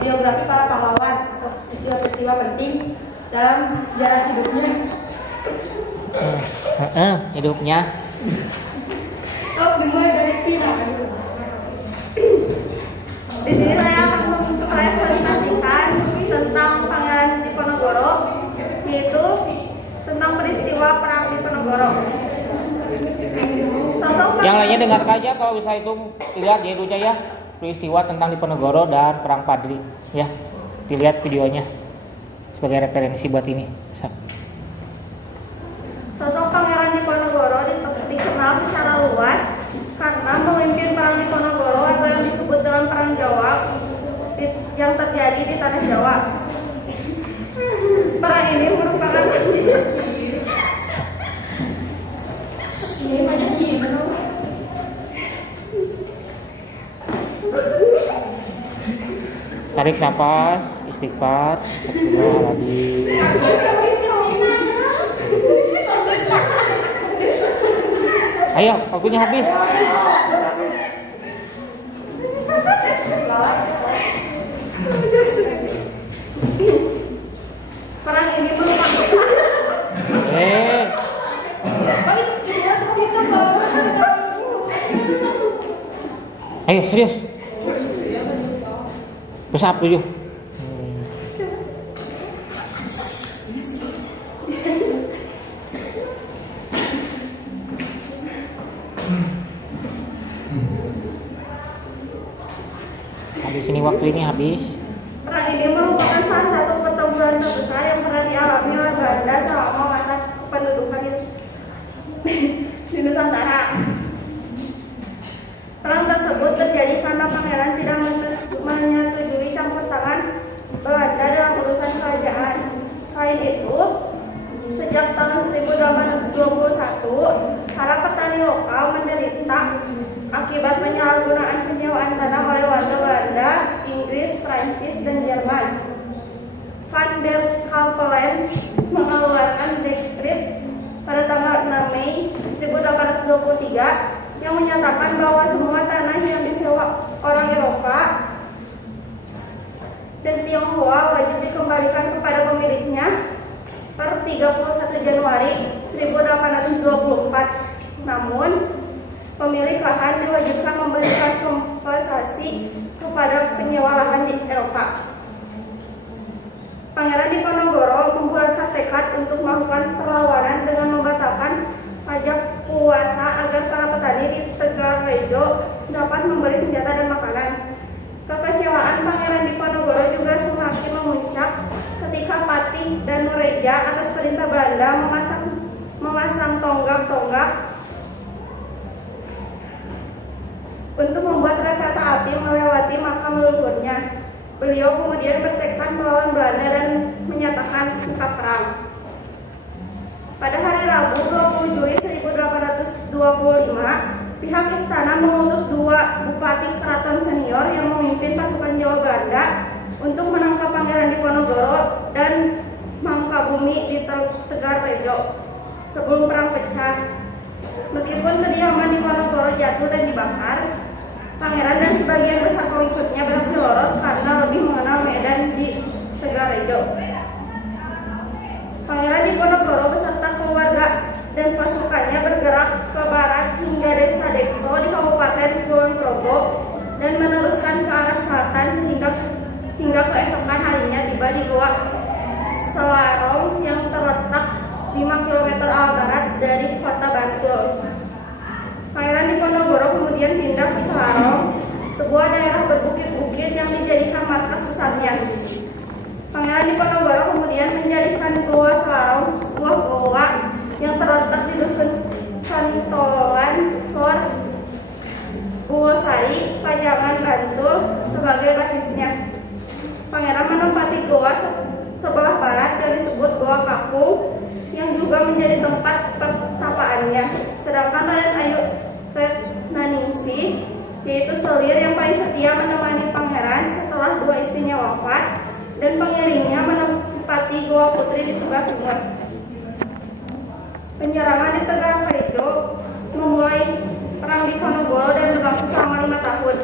biografi para pahlawan atau peristiwa-peristiwa penting dalam sejarah hidupnya. Hidupnya. Dimulai dari Pina. Di sini saya akan mempresentasikan tentang Pangeran Diponegoro, yaitu tentang peristiwa Perang Diponegoro. Yang lainnya dengar aja kalau bisa itu lihat ya dulu ya peristiwa tentang Diponegoro dan Perang Padri ya, dilihat videonya sebagai referensi buat ini. Sosok Pangeran Diponegoro dikenal secara luas karena memimpin Perang Diponegoro atau yang disebut dengan Perang Jawa yang terjadi di tanah Jawa. Perang ini merupakan Tarik nafas, istighfar, astagfirullahaladzim. Ayo, waktunya habis. Perang ini merupakan Ayo serius. Besar tujuh. Habis ini waktu ini habis. Perang ini merupakan salah satu pertempuran terbesar yang pernah dialami oleh Belanda selama masa kependudukan di Nusantara. Perang tersebut terjadi karena pangeran tidak menyetujui campur tangan Belanda dalam urusan kerajaan. Selain itu, sejak tahun 1821, para petani lokal menderita akibat penyalahgunaan penyewaan tanah oleh warga Belanda, Inggris, Prancis, dan Jerman. Van der Schalkplein mengeluarkan dekret pada tanggal 6 Mei 1823 yang menyatakan bahwa semua tanah yang disewa orang Eropa dan Tionghoa wajib dikembalikan kepada pemiliknya per 31 Januari 1824. Namun, pemilik lahan diwajibkan memberikan kompensasi kepada penyewa lahan di Eropa. Pangeran Diponegoro membuatkan tekad untuk melakukan perlawanan dengan membatalkan pajak puasa agar para petani di Tegalrejo dapat membeli senjata dan makanan. Kekecewaan Pangeran Diponegoro juga semakin memuncak ketika Patih dan Nureja atas perintah Belanda memasang tonggak-tonggak untuk membuat rel kereta api melewati makam leluhurnya. Beliau kemudian bertekad melawan Belanda dan menyatakan sikap perang. Pada hari Rabu 20 Juli 1825, pihak istana mengutus 2 bupati keraton senior yang memimpin pasukan Jawa Belanda untuk menangkap Pangeran Diponegoro dan Mangkabumi di Tegalrejo sebelum perang pecah. Meskipun kediaman Diponegoro jatuh dan dibakar, pangeran dan sebagian besar pengikutnya berhasil lolos karena lebih mengenal medan di Tegalrejo. Pangeran Diponegoro beserta keluarga dan pasukannya bergerak ke barat hingga desa Dekso di Kabupaten Kulon Progo dan meneruskan ke arah selatan hingga keesokan harinya tiba di Goa Selarong yang terletak 5 km arah barat dari kota Bantul. Pangeran Diponegoro kemudian pindah ke Selarong, sebuah daerah berbukit-bukit yang dijadikan markas besarnya. Pangeran Diponegoro kemudian menjadikan Goa Selarong sebuah goa yang terletak di dusun Kantolan, Lor Buwosari, Pajangan, Bantul sebagai basisnya. Pangeran menempati goa sebelah barat yang disebut Goa Kapu yang juga menjadi tempat pertapaannya. Sedangkan Raden Ayu Retnaningsih, yaitu selir yang paling setia menemani pangeran setelah 2 istrinya wafat, dan pengiringnya menempati Goa Putri di sebelah timur. Penyerangan di Tegalrejo memulai perang Diponegoro dan berlangsung selama 5 tahun.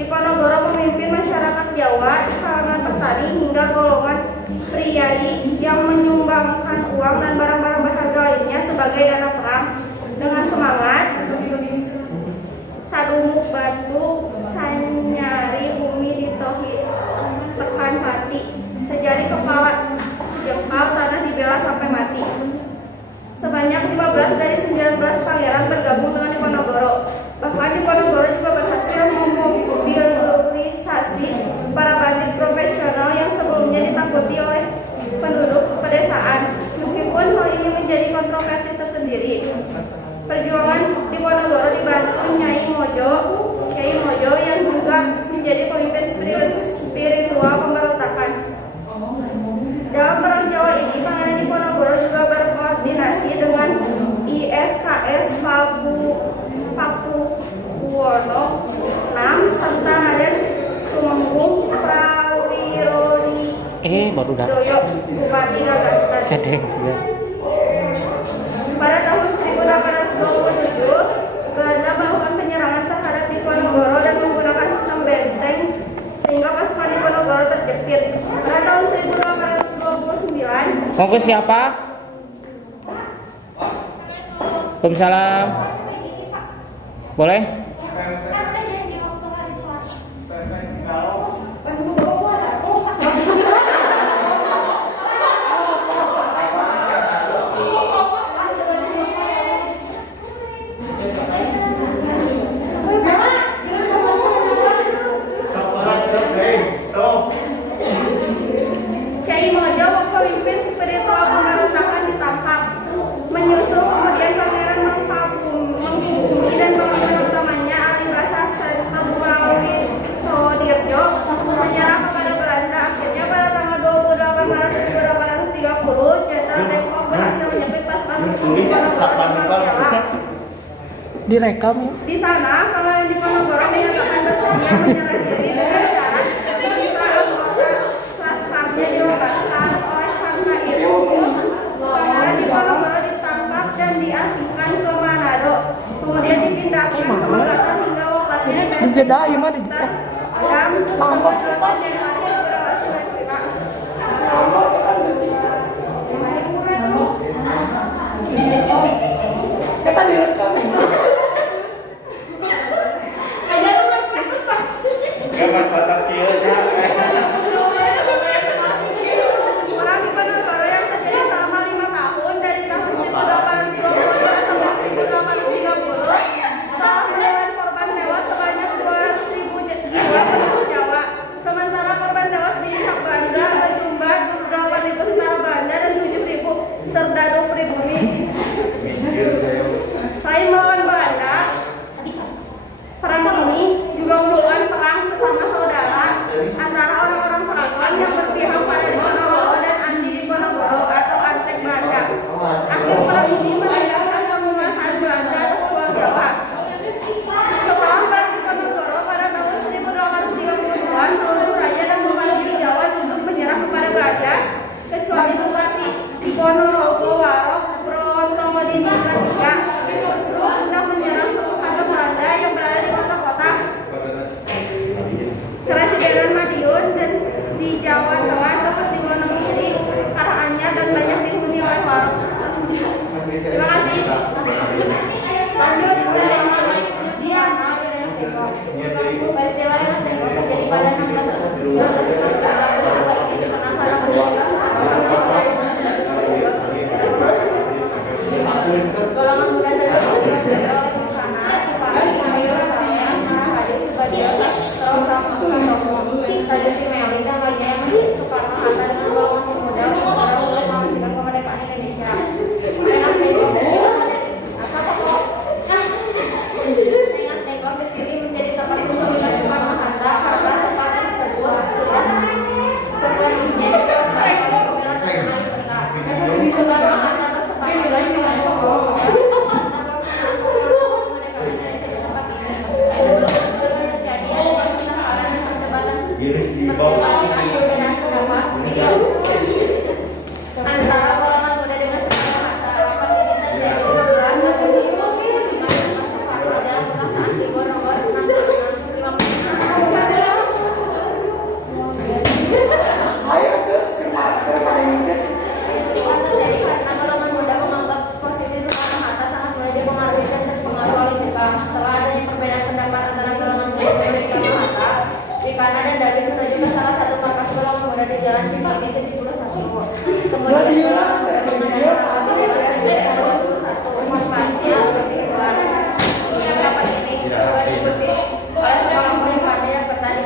Diponegoro memimpin masyarakat Jawa di kalangan petani hingga golongan priai yang menyumbangkan uang dan barang-barang berharga lainnya sebagai dana perang dengan semangat sadumuk batu sanyari bumi ditohi tekan mati sejari kepala jengkal tanah dibela sampai mati. Sebanyak 15 dari 19 pangeran bergabung dengan Diponegoro. Bahkan Diponegoro juga berhasil memobilisasi para bandit profesional yang sebelumnya ditakuti oleh penduduk pedesaan. Meskipun hal ini menjadi kontroversi tersendiri, perjuangan Diponegoro dibantu Kiai Mojo yang juga menjadi pemimpin spiritual pemberontakan. Dalam perang Jawa ini, Pangeran Diponegoro juga berkoordinasi dengan ISKS Pakuwono VI serta Raden Tumenggung Prawirodi Doyo, Bupati Gagasan. Pada tahun 1827, Belanda melakukan penyerangan terhadap Diponegoro dan menggunakan sistem benteng sehingga pasukan Diponegoro terjepit. Pada tahun 1829, mau ke siapa? Waalaikumsalam. Boleh? Kiai Mojo, pemimpin spiritual pemberontakan, ditangkap. Menyusul kemudian Pangeran Mangkubumi dan panglima utamanya Ali Basa serta Prawirjo menyerah kepada Belanda. Akhirnya pada tanggal 28 Maret 1830, Jenderal Dengkok berhasil menyebut pasukan Diponegoro. Direkam ya? Di sana, Pangeran Diponegoro menyatakan bersedia menyerah diri dengan syarat bisa anggota laskarnya dibebaskan. Oleh karena itu, Pangeran Diponegoro ditangkap dan diasingkan ke Manado, kemudian dipindahkan ke Makassar hingga wafatnya dan Jeddah ya mah di Jam 28 Januari 1945. Saya kan direkam ya. Kapan batak kieunya? Perang Diponegoro yang terjadi selama 5 tahun dari tahun 1822 sampai 1830 telah menelan korban tewas sebanyak 200.000 jiwa penduduk Jawa. Sementara korban tewas di pihak Belanda berjumlah 8.000 tentara Belanda dan 7.000 serdadu pribumi. Selain melawan Belanda, perang ini juga merupakan perang sesama saudara antara orang-orang Keraton yang berpihak pada Diponegoro dan anti Diponegoro atau antek Belanda. Akhir perang ini menegaskan penguasaan Belanda atas Pulau Jawa. Setelah perang Diponegoro pada tahun 1832, seluruh raja dan bupati di Jawa tunduk menyerah kepada Belanda, kecuali Bupati Ponorogo Warok Brontomodiningrat III justru hendak menyerang seluruh Belanda yang berada di kota-kota Kerasidenan Madiun dan di Jawa Tengah seperti Wonogiri, Karanganyar dan banyak dihuni oleh Warok. Terima kasih. Lanjut peristiwa Rengas Dengklok terjadi pada 16 Agustus 1942 ini dikenal pada golongan muda tersebut dipimpin oleh Busana, Supari, Mayor Saya, Marahadi, Subadio, Santoso, Sajuti Meli dan lainnya yang mendukung Soekarno Hatta dengan golongan pemuda untuk menghasilkan kemerdekaan Indonesia. Rengas Dengklok dipilih menjadi tempat pencoblosan Soekarno Hatta karena tempat tersebut sudah menjadi pelestari oleh pembela tanah air peta. Soekarno Hatta bersepakat dengan Bung Karno tentang pelaksanaan kemerdekaan Indonesia di tempat ini. Sebelum terjadi ada permasalahan dan perdebatan terkait perbedaan pendapat antara golongan muda dengan Soekarno Hatta. Rapat ini terjadi 16 Agustus 1945 dengan Soekarno dalam pelaksanaan Tribun nomor 6 50. Jalan Cipali 71. Kemudian golongan muda mengadakan rapat PDKT 21. Manfaatnya lebih luas. Rapat ini diikuti oleh sekolah Posipati dan petani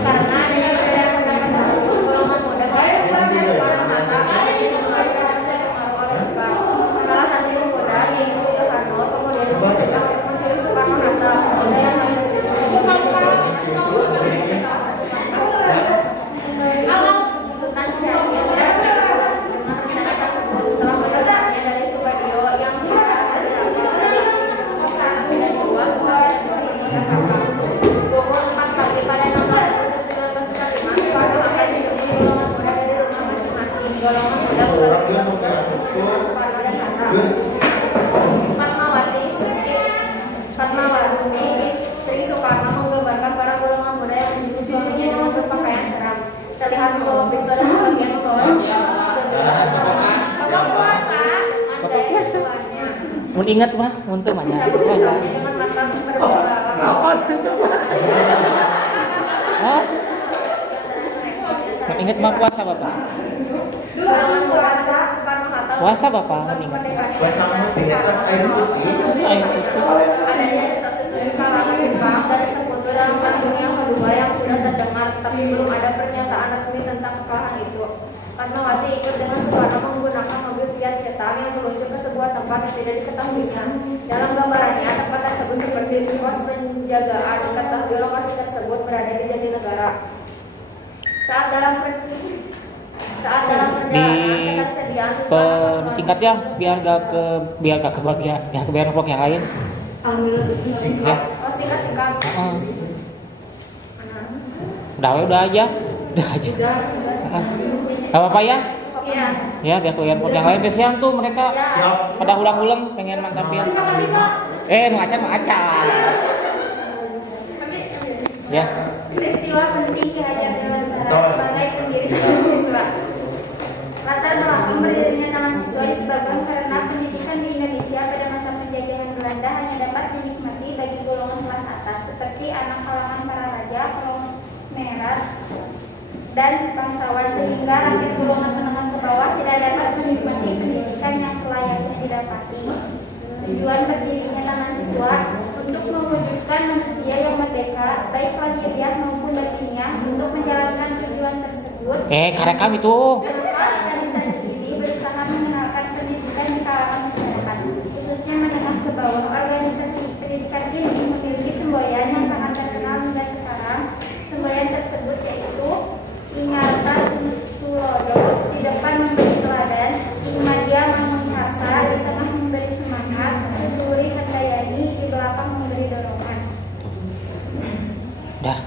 karena adanya perbedaan pendapat tersebut, golongan muda Soekarno-Hatta ada di pengaruh oleh Jepang. Salah satu pemuda yaitu Yohanor kemudian memutuskan untuk mencuri Soekarno-Hatta. Saya lain Sultan Syahrir dengan rencana tersebut setelah mendapatnya dari Subadio yang secara dan dua supaya bisa dimudah 24 pagi pada 6 Agustus 1945 Soekarno akan diberi golongan muda dari rumah masing-masing. Golongan muda Soekarno dan Hatta. Fatmawati istri Soekarno menggambarkan para golongan muda yang menyusul suaminya dengan berpakaian seram. Terlihat membawa pistol dan sebagian membawa puasa dengan daya tuannya. Mun ingat mah, mun teu mah nya. Dengan mata berbeda. Hah? Mun ingat mah puasa Bapak. Golongan puasa Soekarno-Hatta. Puasa Bapak, mun ingat. Puasa musik atas air putih. Ayo itu. Adanya desas-desus kalangan Jepang dari sekutu dalam Perang Dunia Kedua yang sudah terdengar, tapi belum ada pernyataan resmi tentang kekalahan itu. Fatmawati ikut dengan Soekarno menggunakan mobil Fiat hitam yang meluncur ke sebuah tempat yang tidak diketahuinya. Dalam gambarannya, tempat tersebut seperti pos penjagaan. Diketahui lokasi tersebut berada di Jatinegara. Saat dalam perjalanan ketersediaan susah Singkat ya, biar gak kebagian, biar kelompok yang lain. Ya. Oh, singkat. Udah aja. Gak apa-apa ya? Iya. Ya, biar kelompok yang lain. Kesian tuh mereka pada ulang-ulang pengen mantapin. Mengacar. Ya. Peristiwa penting Ki Hajar Dewantara sebagai pendiri Taman Siswa. Latar belakang berdirinya Taman Siswa disebabkan karena pendidikan di Indonesia pada masa penjajahan Belanda hanya dapat dinikmati bagi golongan kelas atas seperti anak kalangan para raja, konglomerat, dan bangsawan, sehingga rakyat golongan menengah ke bawah tidak dapat menikmati pendidikan yang selayaknya didapati. Tujuan berdirinya Taman Siswa untuk mewujudkan manusia yang merdeka, baik lahiriah maupun batiniah. Untuk menjalankan tujuan tersebut, Karekam itu. organisasi ini berusaha mengenalkan pendidikan di kalangan masyarakat, khususnya menengah ke bawah. Organisasi pendidikan ini memiliki semboyan yang sangat terkenal hingga sekarang. Semboyan tersebut yaitu Inyarsa Sulodo di depan memberi teladan, Imadia Mangunharsa di tengah memberi semangat, Turi Handayani di belakang memberi dorongan. Dah.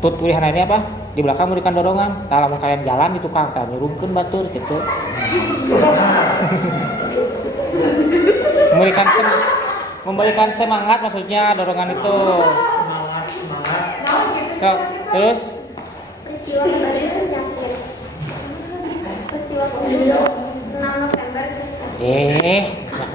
Tut pilihan ini apa? Di belakang memberikan dorongan. Kalau kalian jalan di tukang, kalian nyurungkeun batur gitu. memberikan semangat maksudnya dorongan itu. So, terus Peristiwa kembali penyakit. Peristiwa pemilu 6 November.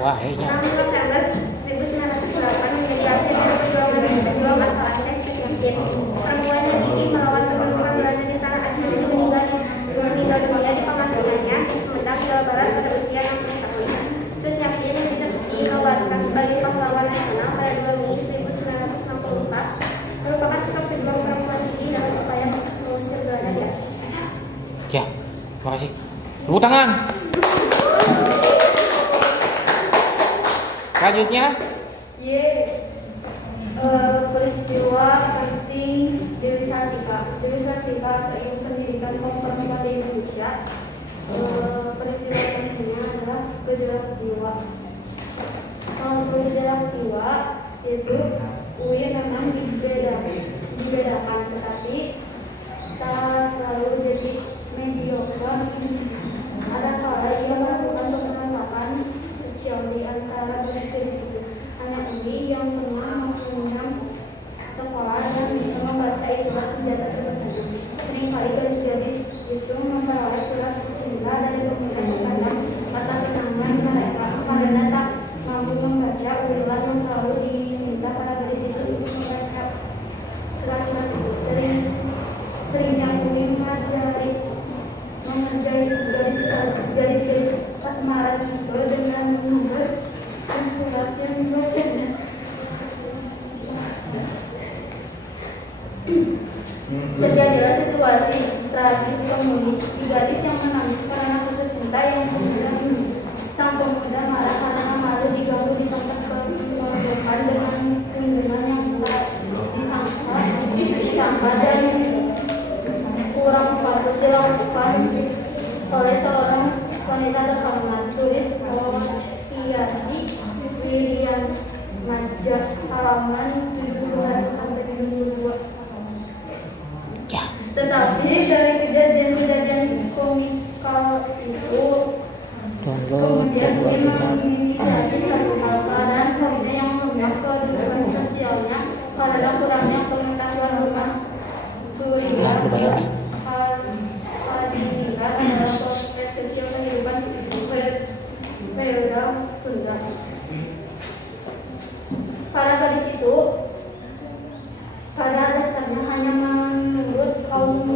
wahnya. 6 November 1908 menjadi akhir dari perjuangan kedua masalah penyakit. Perempuan yang ingin melawan teman-teman Belanda di tanah Aceh ini meninggal dunia di pengasingannya di Sumedang, Jawa Barat pada usia 60 tahun. Sunyaksin yang dinobatkan sebagai pahlawan nasional pada 2 Mei 1964 merupakan sosok pejuang perempuan ini dalam upaya mengusir Belanda di Aceh. Ya, terima kasih. Tepuk tangan. Selanjutnya, peristiwa penting Dewi Sartika. Dewi Sartika keinginan pendidikan perempuan di Indonesia. Peristiwa pentingnya adalah gejolak jiwa. Gejolak jiwa itu UI memang dibedakan, tetapi selalu jadi mediocre. Ada kala ia melakukan penerapan di antara disiplin. Anak ini yang pernah mengenyam sekolah dan bisa membaca ikhlas senjata terbesar. Seringkali gadis-gadis itu memperoleh surat cinta dari pemuda sepanjang mata kenangan mereka karena tak mampu membaca ulang yang selalu diminta para gadis itu untuk membaca surat-surat itu. garis asmara itu dengan nomor dan surat yang dibacanya. Terjadilah situasi tragis komunis. Si gadis yang menangis karena putus cinta yang kemudian sang pemuda marah karena malu diganggu di tempat kemerdekaan dengan kunjungan yang tak disangka dan kurang patut dilakukan oleh seorang wanita terhormat. Tulis Tiadi Wirian Majak halaman 772. Tetapi dari kejadian-kejadian komikal itu kemudian menginisiasi keadaan suaminya yang merugikan kehidupan sosialnya karena kurangnya pengetahuan rumah Surya Hadiningrat adalah potret kecil kehidupan feodal Sunda. Para gadis itu pada dasarnya hanya menurut kaum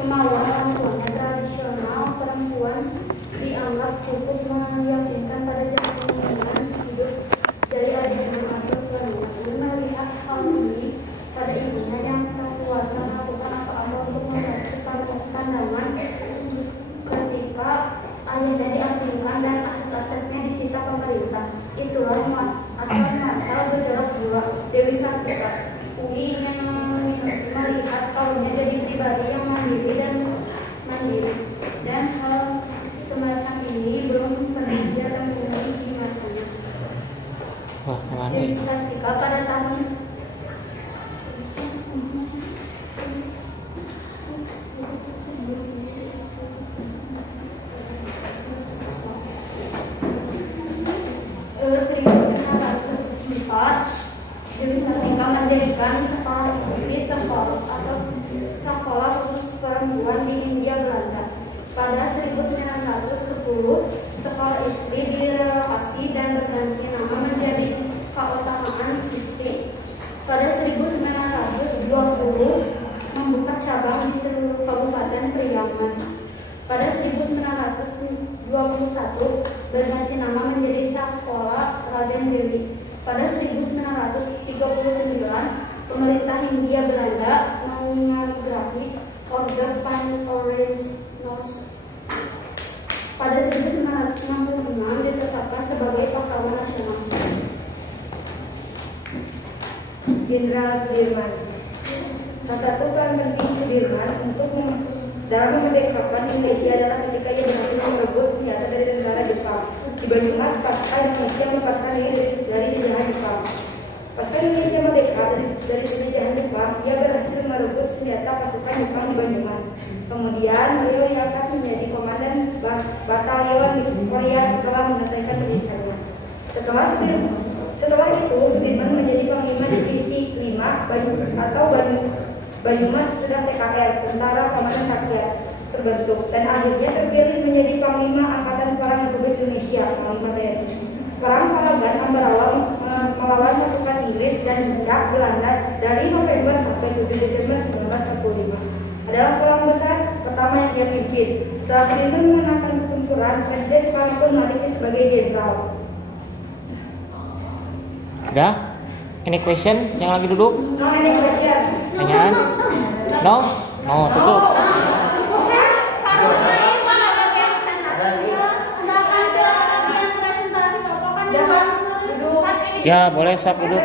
kemauan orang tuanya tradisional. Perempuan dianggap cukup meyakinkan pada jaminan hidup dari ayahnya atau suaminya. Melihat hal ini pada ibunya yang tak kuasa melakukan apa-apa untuk membantu pandangan ketika ayahnya diasingkan dan aset-asetnya disita pemerintah. Itulah asal-masal gejolak jiwa Dewi Sartika. Ui ingin melihat kaumnya jadi pribadi yang mandiri dan hal semacam ini belum pernah dia temui di masanya. Dewi Sartika pada tahun Dewi Sartika mendirikan sekolah istri atau sekolah khusus perempuan di Hindia Belanda. Pada 1910, sekolah istri direlokasi dan berganti nama menjadi Keutamaan Istri. Pada 1920, membuka cabang di seluruh Kabupaten Priangan. Pada 1921, berganti nama menjadi Sekolah Raden Dewi. Pada 1939, pemerintah Hindia Belanda menganugerahi Order Pan Orange Nose. Pada 1966 ditetapkan sebagai pahlawan nasional. Jenderal Sudirman. Salah satu peran penting Sudirman untuk dalam memerdekakan Indonesia adalah ketika ia berhasil merebut senjata dari tentara Jepang di Banyumas pasca Indonesia melepaskan diri dari jajahan Jepang. Pasca Indonesia merdeka dari jajahan Jepang, ia berhasil merebut senjata pasukan Jepang di Banyumas. Kemudian beliau diangkat menjadi komandan batalion di Korea setelah menyelesaikan pendidikannya. Setelah itu Sudirman menjadi panglima divisi 5 Banyumas sudah TKR, Tentara Komandan Rakyat terbentuk, dan akhirnya terpilih menjadi Panglima Angkatan Perang Republik Indonesia, Panglima TNI. Perang Palagan Ambarawa melawan pasukan Inggris dan Jepang Belanda dari November sampai 7 Desember 1945 adalah perang besar pertama yang dia pimpin. Setelah Sudirman memenangkan pertempuran, Presiden Soekarno pun melantiknya sebagai jenderal. Udah? Any question? Yang lagi duduk? No, any question? Pertanyaan? No? No, tutup. Ya, boleh, siap duduk.